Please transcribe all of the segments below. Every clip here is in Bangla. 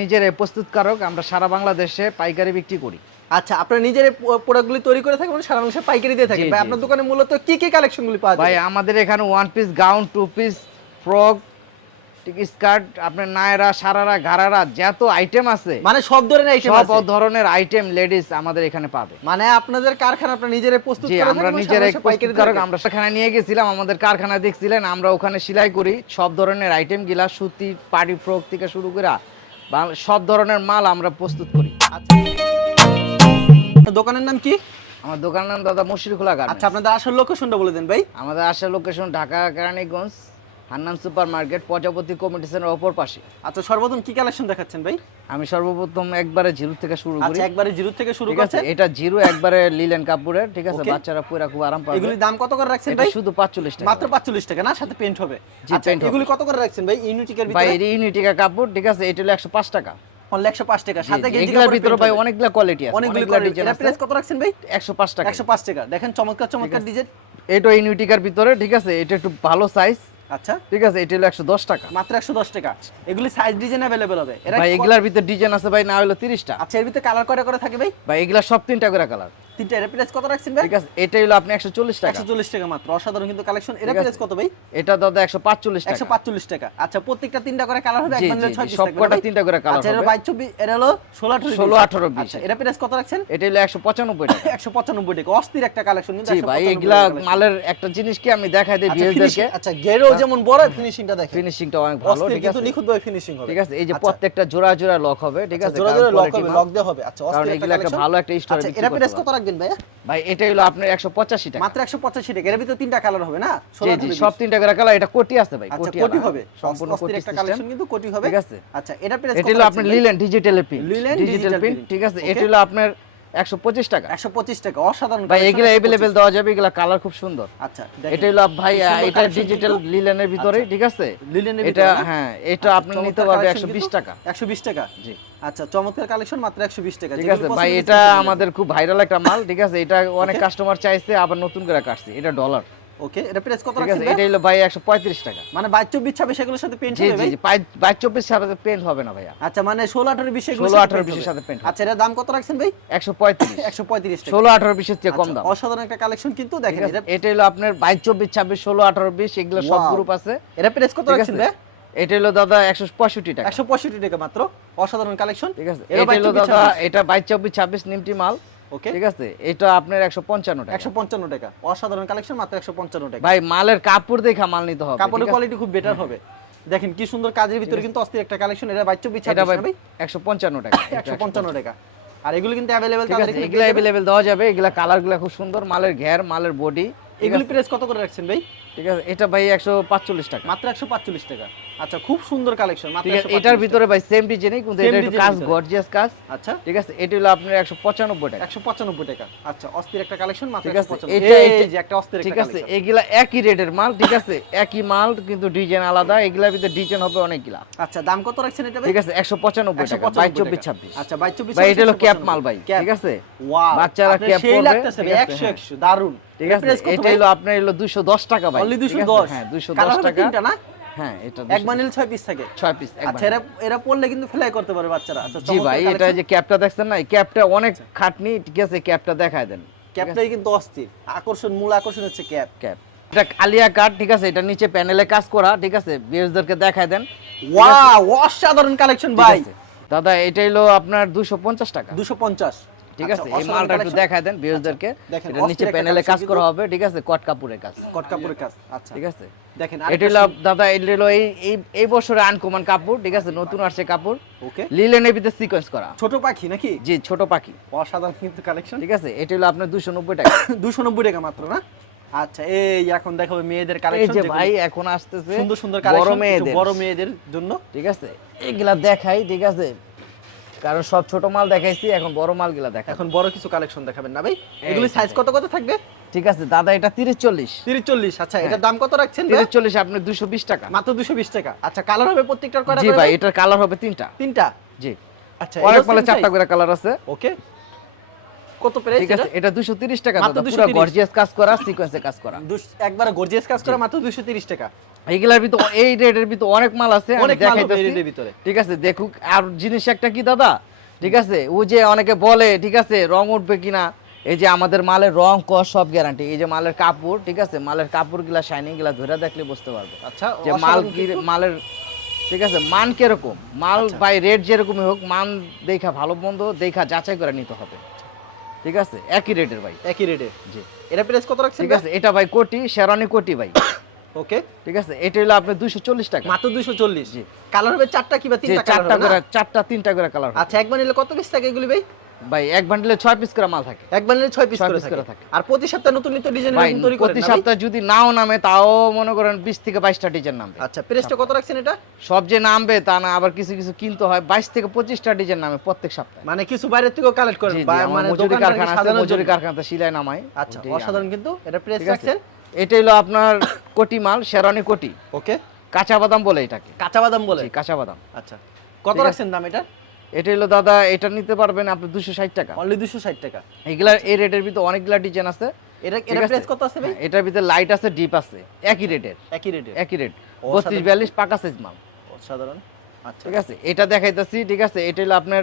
নিজের প্রস্তুতকারক আমরা সারা বাংলাদেশে পাইকারি বিক্রি করি। আচ্ছা আপনারা নিজের প্রোডাক্টগুলি তৈরি করে থাকেন মানে সারা বাংলাদেশে পাইকারি দিয়ে থাকেন? ভাই আপনার দোকানে মূলত কি কি কালেকশনগুলি পাওয়া যায়? ভাই আমাদের এখানে one piece gown two piece frock skirt আপনার নায়রা সারারা গারারা যত আইটেম আছে মানে সব ধরনের আইটেম সব ধরনের আইটেম লেডিস আমাদের এখানে পাবে। মানে আপনাদের কারখানা আপনারা নিজেরাই প্রস্তুত জি করে আমরা থাকেন নিজেরাই পাইকারি থাকেন। আমরা সেখানে নিয়ে গেছিলাম আমাদের কারখানা দেখছিলেন আমরা ওখানে সেলাই করি সব ধরনের আইটেম গিলা সুতি পার্টি ফ্রক থেকে শুরু করে সব ধরনের মাল আমরা প্রস্তুত করি। আচ্ছা। দোকানের নাম কি? আমার দোকানের নাম দাদা মুশিরখোলা গার্মেন্টস আচ্ছা আপনাদের আসল লোকেশনটা বলে দেন ভাই। আমাদের আসার location Dhaka Keraniganj. Hannan super market Prajapati committee centre অপর পাশে। আচ্ছা সর্বপ্রথম কি কালেকশন দেখাচ্ছেন ভাই? আমি সর্বপ্রথম একবারে জিরো থেকে শুরু করি। আচ্ছা একবারে জিরো থেকে শুরু করছেন? এটা জিরো একবারে লিলেন কাপড়ের ঠিক আছে? বাচ্চারা পুরা খুব আরাম পাবে। এগুলির দাম কত করে রাখছেন ভাই? শুধু পাঁচচল্লিশ টাকা। মাত্র পাঁচচল্লিশ টাকা না? সাথে পেন্ট হবে। জি, আচ্ছা এগুলি কত করে রাখছেন ভাই? ইউনিটিকের ভাই ভিতরে? ইউনিটিকা কাপড় ঠিক আছে? এটা হলো একশো পাঁচ টাকা। অনলি একশো পাঁচ টাকা। সাথে গেঞ্জি এগুলোর ভিতরে paint ভাই অনেকগুলা কোয়ালিটি আছে। অনেকগুলি অনেকগুলা ডিজাইন এটা প্রাইস কত রাখছেন ভাই? একশো পাঁচ টাকা। একশো পাঁচ টাকা। দেখেন চমৎকার চমৎকার ডিজাইন এটা ইউনিটিকার ভিতরে ঠিক আছে? এটা একটু ভালো সাইজ আচ্ছা। ঠিক আছে এটা হলো একশো দশ টাকা। মাত্র একশো দশ টাকা। এগুলি সাইজ ডিজাইন অ্যাভেলেবেল হবে। ভাই এগুলার ভিতরে ডিজাইন আছে ভাই না হলো তিরিশটা। আচ্ছা এর ভিতরে কালার করে করে থাকে ভাই? ভাই এগুলা সব তিনটা করে কালার তিনটা এর প্রাইস কত রাখছেন ভাই? ঠিক আছে এটা হলো আপনি একশো চল্লিশ টাকা। একশো চল্লিশ টাকা মাত্র। অসাধারণ কিন্তু কালেকশন এর প্রাইস কত ভাই? এটা দাদা একশো পাঁচচল্লিশ একশো টাকা পাঁচচল্লিশ টাকা। আচ্ছা প্রত্যেকটা তিনটা করে কালার হবে এক জি, বান্ডেল জি, ছয় জি, piece সব থাকবে কটা না ভাই? তিনটা করে আচ্ছা এর হবে। বাইশ চব্বিশ এর হলো ষোলো আঠারো ষোলো আঠারো বিশ। আচ্ছা এর প্রাইস কত রাখছেন? এটা হলো একশো পঁচানব্বই টাকা। একশো পঁচানব্বই টাকা। অস্থির একটা কালেকশন কিন্তু জি ভাই এগুলা মালের একটা জিনিস কি আমি দেখাই দিই আচ্ছা, ভিউয়ারদেরকে আচ্ছা গেরো যেমন বড় ফিনিশিংটা দেখেন। ফিনিশিংটা অনেক ভালো ঠিক কিন্তু আছে। নিখুঁত ভাবে ফিনিশিং হবে। ঠিক আছে এই যে আচ্ছা, প্রত্যেকটা জোড়া জোড়া লক হবে ঠিক আচ্ছা, আছে জোড়া জোড়া লক হবে লক দেওয়া হবে। আচ্ছা অস্থির একটা collection। ভালো একটা স্টোরে আচ্ছা এর প্রাইস কত রাখবেন ভাইয়া। ভাই এটা হলো আপনার একশো পঁচাশি টাকা। মাত্র একশো পঁচাশি টাকা। এর ভিতরে তিনটা কালার হবে না? সব। তিনটা করে কালার এটা কোটি আছে ভাই আচ্ছা কোটি কোটি হবে। সম্পূর্ণ কোটি একটা কালেকশন কিন্তু কোটি হবে। ঠিক আছে? আচ্ছা এটা এটা হলো আপনার linen digital pin digital pin ঠিক আছে? এটা হলো আপনার একশো পঁচিশ টাকা। একশো পঁচিশ টাকা অসাধারণ ভাই এগুলা अवेलेबल দেওয়া যাবে এগুলা কালার খুব সুন্দর। আচ্ছা এটা হলো ভাই এটা ডিজিটাল। লিলেনের ভিতরে আচ্ছা। ঠিক আছে? লিলেনের এটা? হ্যাঁ এটা আপনি নিতে পারবে একশো বিশ টাকা। একশো বিশ টাকা? জি। আচ্ছা চমৎকার কালেকশন মাত্র একশো বিশ টাকা। ঠিক আছে ভাই এটা আমাদের খুব ভাইরাল একটা মাল ঠিক আছে? এটা অনেক কাস্টমার চাইছে আবার নতুন করে কাটছে। এটা ডলার ওকে এটা প্রাইস কত রাখছেন এটা হলো ভাই একশো পঁয়ত্রিশ টাকা। মানে বাইশ চব্বিশ ছাব্বিশ এগুলোর সাথে হবে ভাই? জি পাঁচ- বাইশ চব্বিশ সাথে পেন্ট হবে না ভাইয়া। আচ্ছা মানে ষোলো আঠারো বিশ এগুলোর 16, 18 paint বিশের হবে। সাথে paint আচ্ছা এটার দাম কত রাখছেন ভাই? একশো পঁয়ত্রিশ। একশো পঁয়ত্রিশ টাকা। ষোলো আঠারো বিশের চেয়ে কম দাম। অসাধারণ একটা কালেকশন কিন্তু দেখেন এটা এটা হলো আপনার বাইশ চব্বিশ ছাব্বিশ ষোলো আঠারো বিশ এগুলো সব গ্রুপ আছে। এটা প্রাইস কত রাখছেন ভাই? এটা হলো দাদা একশো পঁয়ষট্টি টাকা। একশো পঁয়ষট্টি টাকা মাত্র। অসাধারণ কালেকশন ঠিক আছে এটা হলো দাদা এটা বাইশ চব্বিশ ছাব্বিশ নিমটি মাল। ওকে? ঠিক আছে? এটা আপনার একশো পঞ্চান্ন টাকা। একশো পঞ্চান্ন টাকা। অসাধারণ কালেকশন মাত্র একশো পঞ্চান্ন টাকা। ভাই মালের কাপড় দেখা মাল নিতে হবে কাপড়ের কোয়ালিটি খুব বেটার হবে। দেখেন কি সুন্দর কাজের ভিতরে কিন্তু অস্থির একটা কালেকশন এটা বাইশ চব্বিশ এটা ভাই ভাই একশো পঞ্চান্ন টাকা। এটা একশো পঞ্চান্ন টাকা। আর এগুলো কিন্তু অ্যাভেলেবেল ঠিক আছে এগুলা অ্যাভেলেবেল দেওয়া যাবে। এগুলা কালারগুলা খুব সুন্দর মালের ঘের মালের বডি এগুলি প্রাইস কত করে রাখছেন ভাই? ঠিক আছে এটা ভাই একশো পাঁচচল্লিশ টাকা। মাত্র একশো পাঁচচল্লিশ টাকা। আচ্ছা খুব সুন্দর কালেকশন মাত্র ঠিক আছে 145 এটার ভিতরে ভাই সেম ডিজাইনই কিন্তু এটা একটু কাজ গর্জিয়াস কাজ। আচ্ছা। ঠিক আছে এটা হলো আপনার একশো পঁচানব্বই টাকা। একশো পঁচানব্বই টাকা। আচ্ছা অস্থির একটা কালেকশন মাত্র ঠিক একশো আছে পঁচানব্বই। এটা এই যে একটা অস্থির ঠিক আছে এগুলা একই রেটের মাল ঠিক আছে একই মাল কিন্তু ডিজাইন আলাদা। এগুলার ভিতরে ডিজাইন হবে অনেকগুলা। আচ্ছা দাম কত রাখছেন এটা ভাই ঠিক আছে একশো পঁচানব্বই টাকা 195 বাইশ টাকা। চব্বিশ ছাব্বিশ। আচ্ছা বাইশ চব্বিশ ভাই এটা হলো ক্যাপ মাল ভাই ঠিক আছে? Wow, বাচ্চারা ক্যাপ সেই লাগতেছে ঠিক ভাই, আছে, 100 হ্যাঁ। 100 দারুণ ঠিক আছে এটা? হলো আপনার হলো দুশো দশ টাকা ভাই। ঠিক 210 হ্যাঁ দুশো Colour দশ হবে টাকা। তিনটা না? হ্যাঁ এটা এক বান্ডিল ছয় পিস থাকে। ছয় পিস আচ্ছা এরা এরা পড়লে কিন্তু ফ্লাই করতে পারে বাচ্চারা। আচ্ছা জি ভাই এটা যে ক্যাপটা দেখছেন না এই ক্যাপটা অনেক খাটনি ঠিক আছে ক্যাপটা দেখায় দেন। ক্যাপটাই কিন্তু অস্থির। আকর্ষণ মূল আকর্ষণ হচ্ছে ক্যাপ। ক্যাপ। এটা কাট ঠিক আছে এটা নিচে প্যানেলে কাজ করা ঠিক আছে বিএসদেরকে দেখায় দেন। ওয়াও অসাধারণ কালেকশন ঠিক ভাই। দাদা এটা হলো আপনার দুশো পঞ্চাশ টাকা। 250 ঠিক আছে? আচ্ছা, এই মালটা একটু দেখায় দেন বিএসদেরকে এটা নিচে প্যানেলে কাজ করা হবে ঠিক আছে? কট কাপড়ের কাজ। কট কাপড়ের কাজ আচ্ছা। ঠিক আছে? দেখেন এটা হলো দাদা এটা হলো এই এই- এই বছরে আনকমন কাপড় ঠিক আছে? নতুন আসছে কাপড়। ওকে। লিলেনের ভিতরে সিকোয়েন্স করা। ছোট পাখি নাকি? জি ছোট পাখি। অসাধারণ কিন্তু কালেকশন ঠিক আছে? এটা হলো আপনার দুশো নব্বই টাকা। দুশো নব্বই টাকা মাত্র না? আচ্ছা এই এখন দেখাবো মেয়েদের এই কালেকশন যে ভাই এখন আসতেছে সুন্দর সুন্দর বড় কালেকশন মেয়েদের। বড় মেয়েদের জন্য। ঠিক আছে? এগুলা দেখাই ঠিক আছে? কারণ সব ছোট মাল দেখাইছি এখন বড় মালগুলা দেখা এখন বড় কিছু কালেকশন দেখাবেন না ভাই? এগুলি সাইজ কত কত থাকবে? ঠিক আছে দাদা এটা তিরিশ চল্লিশ। তিরিশ চল্লিশ আচ্ছা এটার দাম কত রাখছেন? তিরিশ চল্লিশ আপনি দুশো বিশ টাকা। মাত্র দুশো বিশ টাকা। আচ্ছা কালার হবে প্রত্যেকটার কয়টা জি ভাই ভাই? এটার কালার হবে তিনটা। তিনটা? জি। আচ্ছা অনেক মালে চারটা করে কালার আছে। ওকে কত প্রাইস ঠিক আছে এটা? দুশো তিরিশ টাকা মাত্র দাদা। পুরো গর্জিয়াস কাজ করা সিকোয়েন্সে কাজ করা। একবার গর্জিয়াস কাজ করা মাত্র 230 টাকা। এইগুলার ভিতর এই রেটের ভিতর অনেক মাল আছে অনেক মাল রেটের ভিতরে। ঠিক আছে দেখুক আর জিনিস একটা কি দাদা? ঠিক আছে ও যে অনেকে বলে ঠিক আছে রং উঠবে কিনা? এই যে আমাদের মালের রং কস সব গ্যারান্টি এই যে মালের কাপড় ঠিক আছে মালের কাপড়গুলা শাইনিংগুলা ধরে দেখলে বুঝতে পারবে। আচ্ছা যে মাল মালের ঠিক আছে মান কীরকম? মাল আচ্ছা। বাই রেট যেরকমই হোক মান দেখা ভালো মন্দ দেখা যাচাই করে নিতে হবে। ঠিক আছে? একই রেটের ভাই। একই রেটে? জি। এটা প্রাইস কত রাখছেন ঠিক আছে এটা ভাই কোটি শেরানি কোটি ভাই। ওকে। ঠিক আছে এটা হলো আপনার দুইশো চল্লিশ টাকা। মাত্র 240 জি। কালার হবে চারটা কিংবা তিনটা কালার চারটা করে চারটা তিনটা করে কালার আচ্ছা একবার নিলে কত পিস থাকে এগুলি ভাই? ভাই এক বান্ডেলে পিস করে মাল থাকে। একবার নিলে 6 পিস করে থাকে। আর প্রতি সপ্তাহে নতুন নিত্য ডিজাইন তৈরি করেন প্রতি সপ্তাহে যদি নাও নামে তাও মনে করেন বিশ থেকে বাইশটা ডিজাইন নামবে। আচ্ছা প্রাইসটা কত রাখছেন এটা? সব যে নামবে তা না আবার কিছু কিছু কিনতে হয় বাইশ থেকে পঁচিশটা ডিজাইন নামে প্রত্যেক সপ্তাহে। মানে কিছু বাইরে থেকেও কালেক্ট করেন? মানে মজুরি কারখানা আছে মজুরি। কারখানাতে সিলাই নামাই আচ্ছা অসাধারণ কিন্তু এটা আছে। রাখছেন? এটা হলো আপনার কোটি মাল শেরানি কোটি। ওকে। কাঁচা বাদাম বলে এটাকে। কাঁচা বাদাম বলে? কাঁচা বাদাম। আচ্ছা। কত রাখছেন দাম এটা? এটা হলো দাদা এটা নিতে পারবেন আপনি দুশো ষাট টাকা। অনলি 260 টাকা। এগুলা এই রেটের ভিতরে অনেকগুলা ডিজাইন আছে। এটা প্রাইস কত আছে ভাই? হ্যাঁ, এটার ভিতরে লাইট আছে ডিপ আছে একই রেটের একই রেটে একই রেট। বত্রিশ বিয়াল্লিশ পাকা সাইজ মাল। অসাধারণ। আচ্ছা। ঠিক আছে? এটা দেখাইতেছি ঠিক আছে? এটা হলো আপনার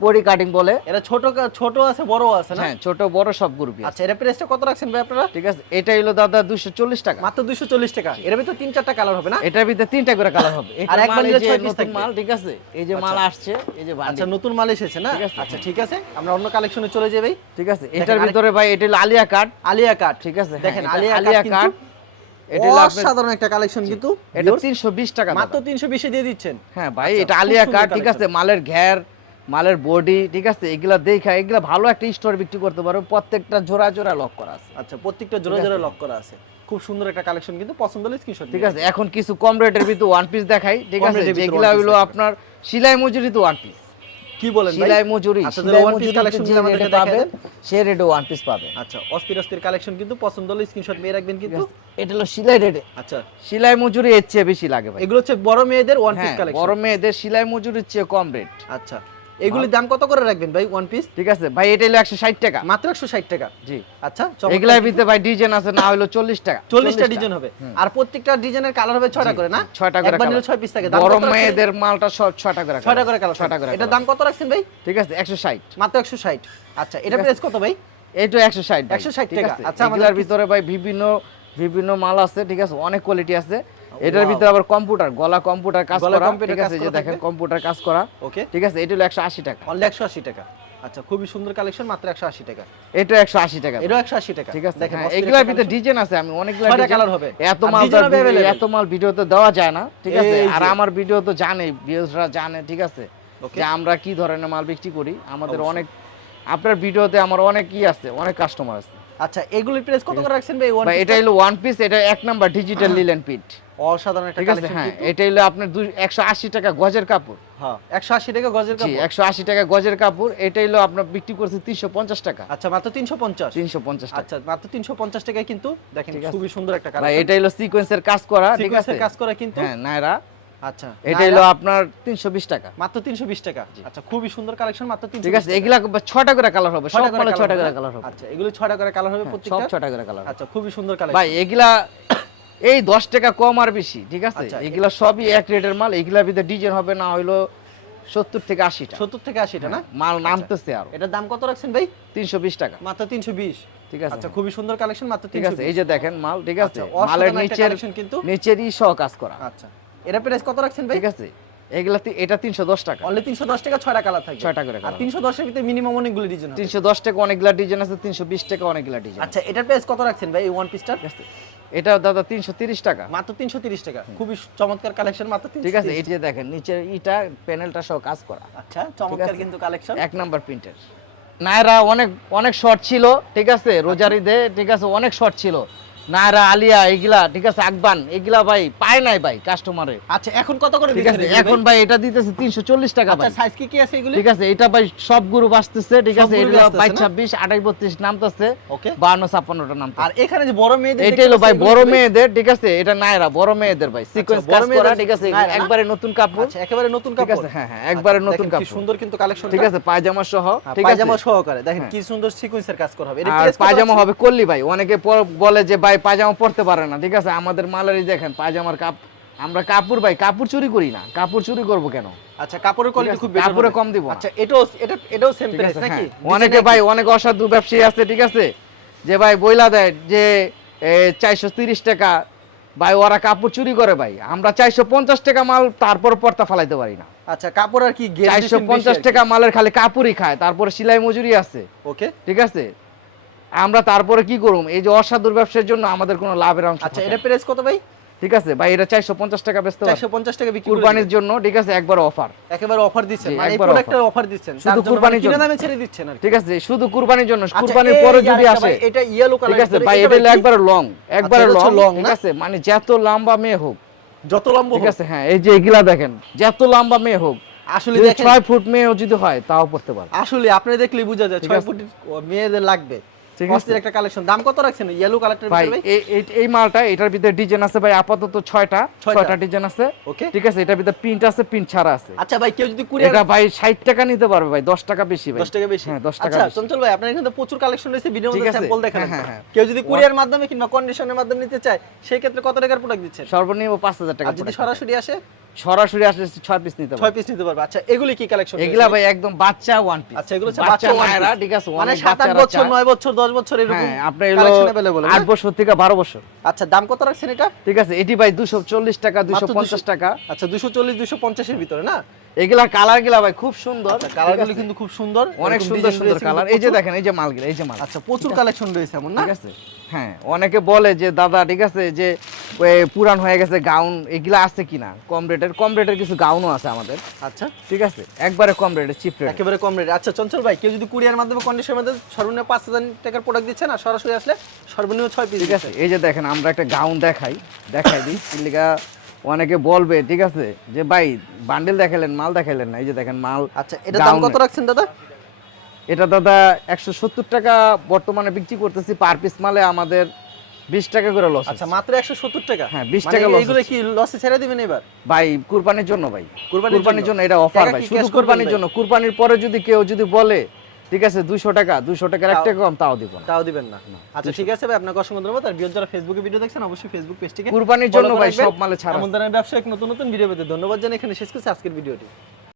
পরি কাটিং বলে। এটা ছোট ছোট আছে বড় আছে না? হ্যাঁ ছোট বড় সব গ্রুপই আচ্ছা এটা প্রাইসটা কত রাখছেন ভাই আপনারা? ঠিক আছে এটা হলো দাদা দুশো চল্লিশ টাকা। মাত্র 240 টাকা। এর ভিতর তিন চারটা কালার হবে না? এটার ভিতরে তিনটা করে কালার হবে। আর একবার মাল থাকবে। ঠিক আছে? এই যে মাল আসছে এই যে আচ্ছা নতুন মাল এসেছে না? আচ্ছা। ঠিক আছে। আমরা অন্য কালেকশনে চলে যাই ভাই। ঠিক আছে এটার ভিতরে ভাই এটা হলো আলিয়া কাট আলিয়া কাট ঠিক আছে দেখেন হ্যাঁ, আলিয়া আলিয়া কাট এটা অসাধারণ একটা কালেকশন কিন্তু। এটা viewers, তিনশো বিশ টাকা মাত্র দাদা। 320 এ দিয়ে দিচ্ছেন। হ্যাঁ ভাই আচ্ছা, এটা আলিয়া কাট ঠিক আছে মালের ঘের মালের বডি ঠিক আছে? এগুলা দেখা এগুলা ভালো একটা স্টোর বিক্রি করতে পারো। প্রত্যেকটা জোড়া জোড়া লক করা আছে। আচ্ছা প্রত্যেকটা জোড়া জোড়া লক করা আছে। খুব সুন্দর একটা কালেকশন কিন্তু পছন্দ হলে স্ক্রিনশট ঠিক আছে? এখন কিছু কম রেটের ভিতরে ওয়ান পিস দেখাই ঠিক আছে? যেগুলা হলো আপনার সেলাই মজুরি তো ওয়ান পিস কি বলেন সেলাই মজুরি আচ্ছা, সেলাই piece মজুরি collection যে রেটে পাবে সে রেটে ওয়ান পিস পাবে। আচ্ছা অস্থির অস্থির কালেকশন কিন্তু পছন্দ হলে স্ক্রিনশট মেয়ে রাখবেন কিন্তু। এটা হলো সেলাই রেটে আচ্ছা। সেলাই মজুরি এর চেয়ে বেশি লাগে ভাই। এগুলো হচ্ছে বড় মেয়েদের ওয়ান পিস কালেকশন বড় মেয়েদের সেলাই মজুরির চেয়ে কম রেট আচ্ছা। এগুলির দাম কত করে রাখবেন ভাই? ওয়ান পিস ঠিক আছে ভাই এটা হলো একশো ষাট টাকা। মাত্র একশো ষাট টাকা? জি। আচ্ছা এগুলার ভিতরে ভাই ডিজাইন আছে না হলো চল্লিশ টাকা। চল্লিশটা ডিজাইন হবে। আর প্রত্যেকটা ডিজাইনের কালার হবে ছয়টা করে না? ছয়টা করে একবার নিলে। ছয় পিস থাকে। বড় মেয়েদের মালটা সব ছয়টা করে ছয়টা করে কালার ছয়টা করে colour। দাম কত রাখছেন ভাই? ঠিক আছে একশো ষাট। মাত্র একশো ষাট। আচ্ছা এটা প্রাইস কত ভাই? এইটা একশো ষাট 160 ঠিক টাকা। আচ্ছা, আমাদের ভিতরে ভাই বিভিন্ন বিভিন্ন মাল আছে ঠিক আছে? অনেক কোয়ালিটি আছে। এটার ভিতরে আবার কম্পিউটার গলা কম্পিউটার কাজ করা ঠিক আছে যে দেখেন কম্পিউটার কাজ করা ওকে ঠিক আছে এটা হলো একশো আশি টাকা। অনলি একশো আশি টাকা। আচ্ছা খুবই সুন্দর কালেকশন মাত্র একশো আশি টাকা। এটা একশো আশি টাকা। এটাও একশো আশি টাকা। ঠিক আছে দেখেন হ্যাঁ, এগুলার ভিতরে ডিজাইন আছে আমি অনেকগুলো ছয়টা কালার হবে। এত মাল। এত মাল ভিডিওতে দেওয়া যায় না ঠিক আছে আর আমার ভিডিও তো জানে ভিউজরা জানে ঠিক আছে যে আমরা কি ধরনের মাল বিক্রি করি আমাদের অনেক আপনার ভিডিওতে আমার অনেক ই আছে অনেক কাস্টমার আছে। আচ্ছা এগুলির প্রাইস কত করে রাখছেন ভাই? ওয়ান এটা হলো ওয়ান পিস এটা এক নাম্বার ডিজিটাল লিলেন পিট অসাধারণ একটা কালেকশন হ্যাঁ এটা হলো আপনার দুই একশো আশি টাকা গজের কাপড়। হ্যাঁ একশো আশি টাকা গজের কাপড়। একশো আশি টাকা গজের কাপড়। এটা হলো আপনার বিক্রি করছে তিনশো পঞ্চাশ টাকা। আচ্ছা মাত্র তিনশো পঞ্চাশ। তিনশো পঞ্চাশ টাকা। আচ্ছা মাত্র তিনশো পঞ্চাশ টাকায় কিন্তু দেখেন খুবই সুন্দর একটা ভাই কালেকশন এটা হলো সিকোয়েন্সের কাজ করা ঠিক আছে? কাজ করা কিন্তু। হ্যাঁ নাইরা আচ্ছা। এটা হলো আপনার তিনশো বিশ টাকা। মাত্র তিনশো বিশ টাকা? আচ্ছা খুবই সুন্দর কালেকশন মাত্র তিনশো ঠিক আছে এগুলা করে কালার হবে সব করে কালার হবে আচ্ছা এগুলো করে কালার হবে হ্যাঁ, সব প্রত্যেকটা? ছয়টা করে কালার আচ্ছা খুবই সুন্দর ভাই এগুলা এই দশ টাকা কম আর বেশি ঠিক আছে? আচ্ছা, এগুলা সবই এক রেটের মাল এগুলার ভিতরে ডিজাইন হবে না হইল সত্তর থেকে আশিটা। সত্তর থেকে আশিটা না? মাল নামতেছে আরও। এটার দাম কত রাখছেন ভাই? তিনশো বিশ টাকা। মাত্র তিনশো বিশ। ঠিক আছে। আচ্ছা খুবই সুন্দর কালেকশন মাত্র ঠিক আছে এই যে দেখেন মাল ঠিক আছে? আচ্ছা, মালের নিচের কিন্তু। নিচেরই সহ কাজ করা। আচ্ছা। এটা প্রাইস কত রাখছেন ভাই? ঠিক আছে এগুলা এটা তিনশো দশ টাকা। অনলি তিনশো দশ টাকা ছয়টা কালার থাকবে। ছয়টা করে আর। তিনশো দশের ভিতরে মিনিমাম অনেকগুলো ডিজাইন তিনশো দশ টাকা অনেকগুলা ডিজাইন আছে তিনশো বিশ টাকা অনেকগুলা ডিজাইন আচ্ছা এটার প্রাইস কত রাখছেন ভাই এই ওয়ান পিসটা ঠিক আছে এটা দাদা তিনশো তিরিশ টাকা। মাত্র তিনশো তিরিশ টাকা। খুবই চমৎকার কালেকশন মাত্র ঠিক আছে এই যে দেখেন নিচের ইটা প্যানেলটা সহ কাজ করা। আচ্ছা চমৎকার কিন্তু কালেকশন এক নাম্বার প্রিন্টের নায়রা অনেক অনেক শর্ট ছিল ঠিক আছে রোজারিদে ঠিক আছে অনেক শর্ট ছিল। নায়রা আলিয়া এগুলা ঠিক আছে আকবান এগুলা ভাই পায় নাই ভাই কাস্টমারে আচ্ছা এখন কত করে ঠিক আছে এখন ভাই? এটা দিতেছে তিনশো চল্লিশ টাকা আচ্ছা ভাই। সাইজ কি কি আছে এগুলি? ঠিক আছে এটা ভাই সব গ্রুপ আসতেছে ঠিক আছে নামতেছে নাম আর এখানে যে বড় মেয়েদের এটা হলো ভাই বড় মেয়েদের ঠিক আছে এটা নায়রা বড় মেয়েদের ভাই। সিকোয়েন্স কাজ করা ঠিক আছে একবারে নতুন কাপড়। আচ্ছা একেবারে নতুন ঠিক কাপড়? আছে হ্যাঁ হ্যাঁ একবারে আচ্ছা, নতুন কি কাপড়। সুন্দর কিন্তু কালেকশন ঠিক আছে পায়জামা সহ ঠিক আছে। পায়জামা সহকারে। দেখেন হ্যাঁ। কি সুন্দর সিকোয়েন্সের কাজ করা হবে। এটা আর পায়জামা হবে কল্লি ভাই অনেকে বলে যে ভাই পায়জামা পরতে পারে না ঠিক আছে? আমাদের মালারই দেখেন পায়জামার কাপ আমরা কাপড় ভাই কাপড় চুরি করি না। কাপড় চুরি করব কেন? আচ্ছা কাপড়ের কোয়ালিটি খুব বেটার কাপড়ে কম দিব। আচ্ছা এটাও এটা এটাও সেম প্রাইস নাকি? হ্যাঁ। অনেকে ভাই অনেক অসাধু ব্যবসায়ী আছে ঠিক আছে? যে ভাই বইলা দেয় যে চারশো তিরিশ টাকা। ভাই ওরা কাপড় চুরি করে ভাই। আমরা চারশো পঞ্চাশ টাকা মাল তারপর পর্তা ফালাইতে পারি না। আচ্ছা কাপড় আর কি চারশো পঞ্চাশ টাকা মালের খালি কাপড়ই খায় তারপরে সেলাই মজুরি আছে। ওকে ঠিক আছে? আমরা তারপরে কি করুম এই যে অসাধুর ব্যবসার জন্য আমাদের কোনো লাভের অংশ আচ্ছা এটা প্রাইস কত ভাই? ঠিক আছে ভাই এটা চারশো পঞ্চাশ টাকা বেচতে 450 টাকা বিক্রি কুরবানির জন্য ঠিক আছে একবার অফার একেবারে অফার দিচ্ছেন মানে এই প্রোডাক্টের অফার দিচ্ছেন। শুধু কুরবানির মানে জন্য। দামে ছেড়ে দিচ্ছেন আর ঠিক আছে শুধু কুরবানির জন্য কুরবানির পরে যদি আসে। এটা ইয়েলো কালার ঠিক আছে ভাই এটা একবারে লং একবারে লং ঠিক আছে মানে যত লম্বা মেয়ে হোক। যত লম্বা ঠিক আছে হ্যাঁ এই যে এগুলা দেখেন যত লম্বা মেয়ে হোক আসলে দেখেন ছয় ফুট মেয়ে যদি হয় তাও পড়তে পারে। আসলে আপনি দেখলে বোঝা যায় ঠিক ছয় আছে। ফুটের মেয়েদের লাগবে। ঠিক আছে। একটা কালেকশন দাম কত রাখছেন? ইয়েলো কালারটার ভিতরে ভাই এই এই- এই মালটা এটার ভিতরে ডিজাইন আছে ভাই আপাতত ছয়টা। ছয়টা। ছয়টা ডিজাইন আছে। ওকে। ঠিক আছে এটার ভিতরে প্রিন্ট আছে প্রিন্ট ছাড়া আছে। আচ্ছা ভাই কেউ যদি কুরিয়ার এটা ভাই ষাট টাকা নিতে পারবে ভাই দশ টাকা বেশি ভাই। 10 টাকা বেশি? হ্যাঁ টাকা আচ্ছা চঞ্চল ভাই আপনার এখানে প্রচুর কালেকশন রয়েছে ভিডিওর মধ্যে স্যাম্পল দেখান হ্যাঁ, হ্যাঁ। কেউ যদি কুরিয়ার মাধ্যমে কিংবা কন্ডিশনের মাধ্যমে নিতে চায় সেই ক্ষেত্রে কত টাকার প্রোডাক্ট দিচ্ছেন? সর্বনিম্ন পাঁচ হাজার টাকা যদি সরাসরি আসে? সরাসরি আসলে পিস নিতে পিস নিতে পারবে। আচ্ছা এগুলি কি কালেকশন এগুলা ভাই একদম বাচ্চা ওয়ান পিস আচ্ছা এগুলো বাচ্চা মায়েরা ঠিক আছে মানে অনেক সাত আট বাচ্চারা বছর চায়। নয় বছর দশ বছর এরকম হ্যাঁ আট বছর থেকে বারো বছর। আচ্ছা দাম কত রাখছেন এটা? ঠিক আছে এটি ভাই দুশো চল্লিশ টাকা দুশো পঞ্চাশ টাকা। আচ্ছা দুশো চল্লিশ দুশো পঞ্চাশের ভিতরে না? এগুলা কালারগুলা ভাই খুব সুন্দর। কালারগুলো কিন্তু খুব সুন্দর। অনেক সুন্দর সুন্দর কালার এই যে দেখেন এই যে মালগুলা এই যে মাল। আচ্ছা প্রচুর কালেকশন রয়েছে এমন না? ঠিক আছে। হ্যাঁ অনেকে বলে যে দাদা ঠিক আছে যে পুরান হয়ে গেছে গাউন এগুলা আছে কিনা? কম রেটের কম রেটের কিছু গাউনও আছে আমাদের। আচ্ছা। ঠিক আছে? একবারে কম রেটে চিপ রেট একেবারে কম রেট। আচ্ছা চঞ্চল ভাই কেউ যদি কুরিয়ার মাধ্যমে কন্ডিশনের মাধ্যমে সর্বনিম্ন পাঁচ হাজার টাকার প্রোডাক্ট দিচ্ছে না সরাসরি আসলে সর্বনিম্ন ছয় পিস ঠিক আছে এই যে দেখেন আমরা একটা গাউন দেখাই দেখাই দিই। এলিগা অনেকে বলবে ঠিক আছে যে ভাই বান্ডেল দেখালেন মাল দেখাইলেন না। এই যে দেখেন মাল আচ্ছা এটা দাম কত রাখছেন দাদা? এটা দাদা একশো সত্তর টাকা বর্তমানে বিক্রি করতেছি পার পিস মালে আমাদের বিশ টাকা করে লস আচ্ছা মাত্র একশো সত্তর টাকা? হ্যাঁ, 20 মানে টাকা এইগুলো হচ্ছে। কি লসে ছেড়ে দিবেন এবার? ভাই কুরবানির জন্য ভাই। কুরবানির জন্য? এটা অফার ভাই শুধু কুরবানির জন্য। কুরবানির পরে যদি কেউ যদি বলে ঠিক আছে দুইশো টাকা দুইশো টাকার একটা কম তাও দিব না। তাও দিবেন না। আচ্ছা ঠিক আছে ভাই আপনাকে অসংখ্য ধন্যবাদ। আর বিয়োগ যারা ফেসবুকে ভিডিও দেখছেন অবশ্যই ফেসবুক পেজটিকে কুরবানির জন্য ভাই সব মালে ছাড় এমন ধরনের ব্যবসায়িক নতুন নতুন ভিডিও পেতে ধন্যবাদ জানাই এখানে শেষ করছি আজকের ভিডিওটি